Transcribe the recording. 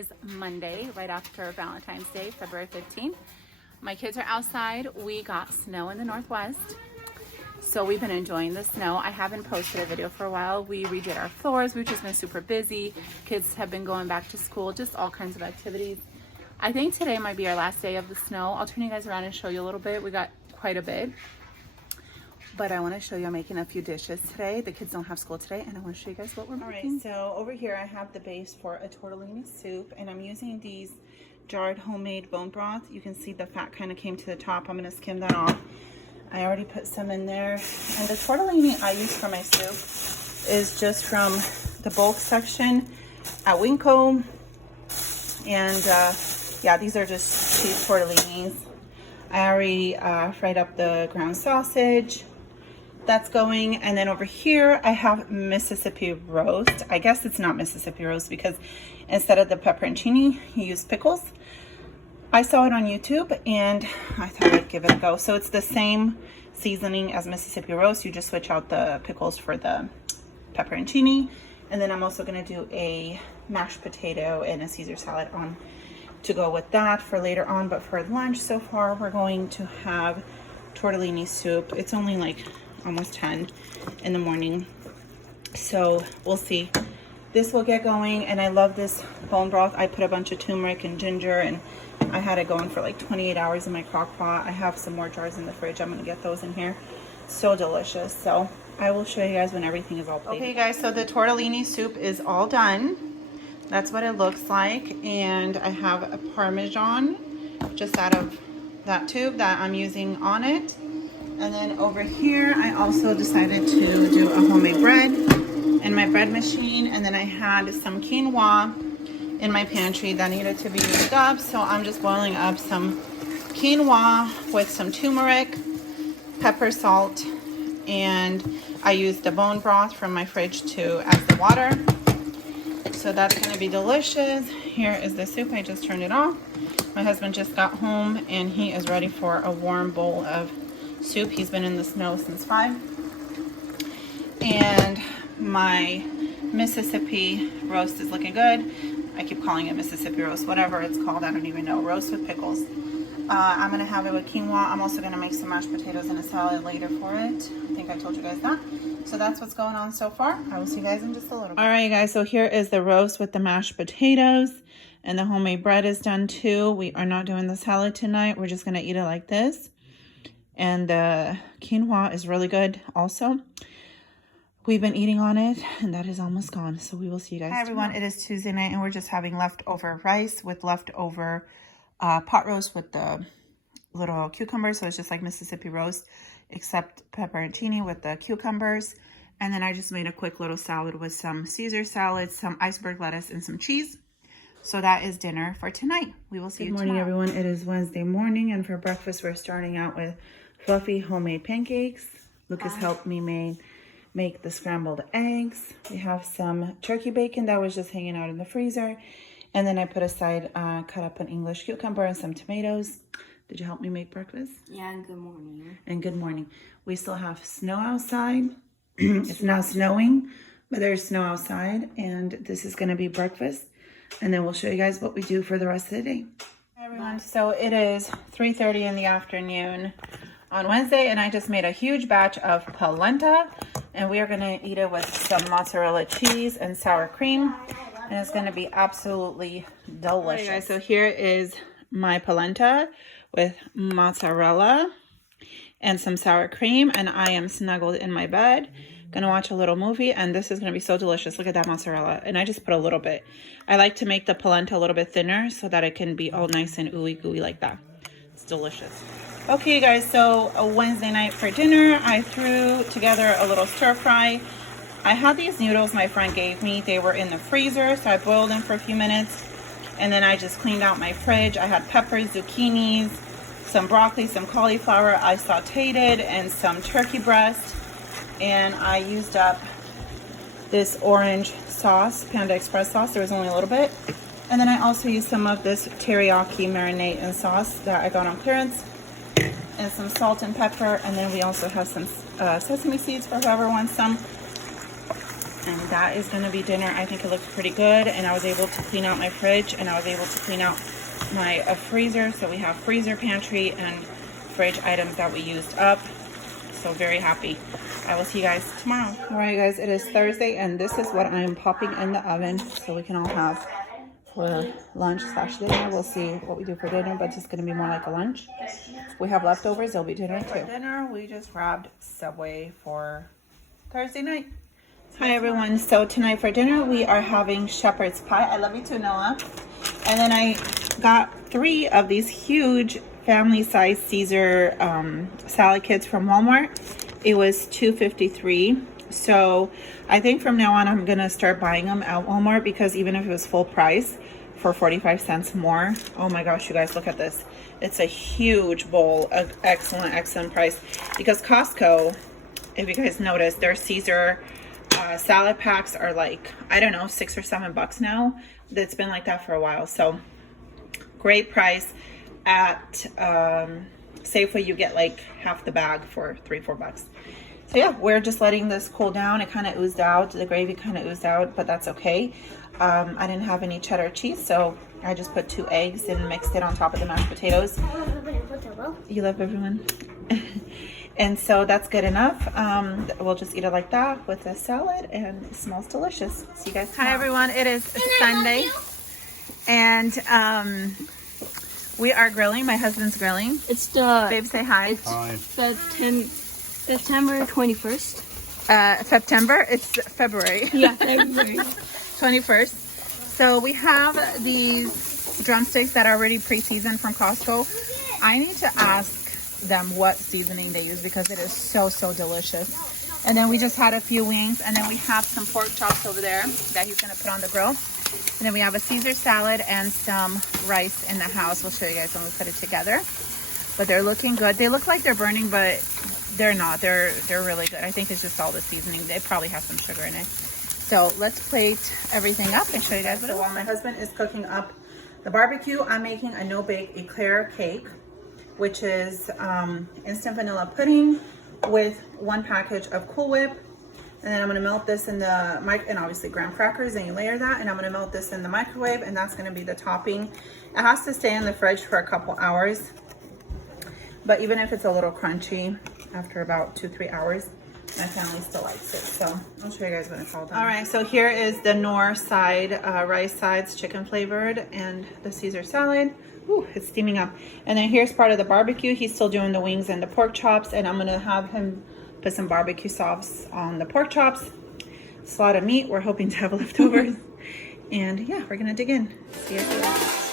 is Monday, right after Valentine's Day, February 15th. My kids are outside. We got snow in the Northwest, so we've been enjoying the snow. I haven't posted a video for a while. We redid our floors. We've just been super busy. Kids have been going back to school, just all kinds of activities. I think today might be our last day of the snow. I'll turn you guys around and show you a little bit. We got quite a bit, but I want to show you I'm making a few dishes today. The kids don't have school today, and I want to show you guys what we're making. All right, so over here I have the base for a tortellini soup, and I'm using these jarred homemade bone broth. You can see the fat kind of came to the top. I'm going to skim that off. I already put some in there, and the tortellini I use for my soup is just from the bulk section at Winco, and yeah, these are just cheese tortellinis. I already fried up the ground sausage. That's going. And then over here I have Mississippi roast. I guess it's not Mississippi roast because instead of the pepperoncini, you use pickles. I saw it on YouTube and I thought I'd give it a go. So it's the same seasoning as Mississippi roast. You just switch out the pickles for the pepperoncini. And then I'm also going to do a mashed potato and a Caesar salad on to go with that for later on. But for lunch so far, we're going to have tortellini soup. It's only like almost 10 in the morning, so we'll see. This will get going, and I love this bone broth. I put a bunch of turmeric and ginger, and I had it going for like 28 hours in my crock pot. I have some more jars in the fridge. I'm gonna get those in here. So delicious. So I will show you guys when everything is all plated. Okay guys, so the tortellini soup is all done. That's what it looks like, and I have a Parmesan just out of that tube that I'm using on it. And then over here, I also decided to do a homemade bread in my bread machine. And then I had some quinoa in my pantry that needed to be used up. So I'm just boiling up some quinoa with some turmeric, pepper, salt, and I used the bone broth from my fridge to add the water. So that's going to be delicious. Here is the soup. I just turned it off. My husband just got home and he is ready for a warm bowl of soup. He's been in the snow since 5. And my Mississippi roast is looking good. I keep calling it Mississippi roast, whatever it's called, I don't even know. Roast with pickles. I'm gonna have it with quinoa. I'm also gonna make some mashed potatoes and a salad later for it. I think I told you guys that. So that's what's going on so far. I will see you guys in just a little bit. All right, guys, so here is the roast with the mashed potatoes, and the homemade bread is done too. We are not doing the salad tonight. We're just gonna eat it like this. And the quinoa is really good also. We've been eating on it, and that is almost gone. So we will see you guys. Hi everyone, it is Tuesday night, and we're just having leftover rice with leftover pot roast with the little cucumbers. So it's just like Mississippi roast, except pepperoncini with the cucumbers. And then I just made a quick little salad with some Caesar salad, some iceberg lettuce, and some cheese. So that is dinner for tonight. We will see you tomorrow. Good morning, everyone. It is Wednesday morning, and for breakfast, we're starting out with fluffy homemade pancakes. Lucas helped me make the scrambled eggs. We have some turkey bacon that was just hanging out in the freezer. And then I put aside, cut up an English cucumber and some tomatoes. Did you help me make breakfast? Yeah, and good morning. And good morning. We still have snow outside. It's now snowing, but there's snow outside. And this is going to be breakfast. And then we'll show you guys what we do for the rest of the day. Hi everyone, so it is 3:30 in the afternoon on Wednesday, and I just made a huge batch of polenta, and we are going to eat it with some mozzarella cheese and sour cream, and it's going to be absolutely delicious. Right, guys, so here is my polenta with mozzarella and some sour cream, and I am snuggled in my bed. Gonna watch a little movie, and this is gonna be so delicious. Look at that mozzarella, and I just put a little bit. I like to make the polenta a little bit thinner so that it can be all nice and ooey gooey like that. It's delicious. Okay guys, so a Wednesday night for dinner, I threw together a little stir fry. I had these noodles my friend gave me. They were in the freezer, so I boiled them for a few minutes, and then I just cleaned out my fridge. I had peppers, zucchinis, some broccoli, some cauliflower. I sauteed it, and some turkey breast. And I used up this orange sauce, Panda Express sauce. There was only a little bit. And then I also used some of this teriyaki marinade and sauce that I got on clearance. And some salt and pepper. And then we also have some sesame seeds for whoever wants some. And that is going to be dinner. I think it looks pretty good. And I was able to clean out my fridge, and I was able to clean out my freezer. So we have freezer, pantry, and fridge items that we used up. So very happy. I will see you guys tomorrow. All right, guys, it is Thursday, and this is what I am popping in the oven so we can all have for lunch / dinner. We'll see what we do for dinner, but it's going to be more like a lunch. If we have leftovers, there'll be dinner too. For dinner, we just grabbed Subway for Thursday night. Hi everyone, so tonight for dinner we are having shepherd's pie. I love you too, Noah. And then I got 3 of these huge family size Caesar salad kits from Walmart. It was $2.53. So I think from now on I'm gonna start buying them at Walmart, because even if it was full price for 45 cents more, oh my gosh, you guys, look at this. It's a huge bowl of excellent price, because Costco, if you guys notice, their Caesar salad packs are like, I don't know, $6 or $7 now. It's been like that for a while. So great price. At Safeway you get like half the bag for $3-4. So yeah, we're just letting this cool down. It kind of oozed out, the gravy kind of oozed out, but that's okay. I didn't have any cheddar cheese, so I just put 2 eggs and mixed it on top of the mashed potatoes. You love everyone. And so that's good enough. We'll just eat it like that with a salad, and it smells delicious. See you guys tomorrow. Hi everyone, it is Sunday, and we are grilling. My husband's grilling. It's the... Babe, say hi. Hi. September 21st. September? It's February. Yeah, February. 21st. So we have these drumsticks that are already pre-seasoned from Costco. I need to ask them what seasoning they use, because it is so delicious. And then we just had a few wings, and then we have some pork chops over there that he's gonna put on the grill. And then we have a Caesar salad and some rice in the house. We'll show you guys when we put it together. But they're looking good. They look like they're burning, but they're not. They're really good. I think it's just all the seasoning. They probably have some sugar in it. So let's plate everything up and show you guys. So while my husband is cooking up the barbecue, I'm making a no-bake eclair cake, which is instant vanilla pudding with 1 package of Cool Whip. And then I'm gonna melt this in the mic, and obviously graham crackers, and you layer that, and I'm gonna melt this in the microwave, and that's gonna be the topping. It has to stay in the fridge for a couple hours, but even if it's a little crunchy, after about 2-3 hours, my family still likes it. So I'll show you guys when it's all done. All right, so here is the Knorr side, rice sides, chicken flavored, and the Caesar salad. Ooh, it's steaming up. And then here's part of the barbecue. He's still doing the wings and the pork chops, and I'm gonna have him put some barbecue sauce on the pork chops. It's a lot of meat. We're hoping to have leftovers. And yeah, we're gonna dig in. See you soon.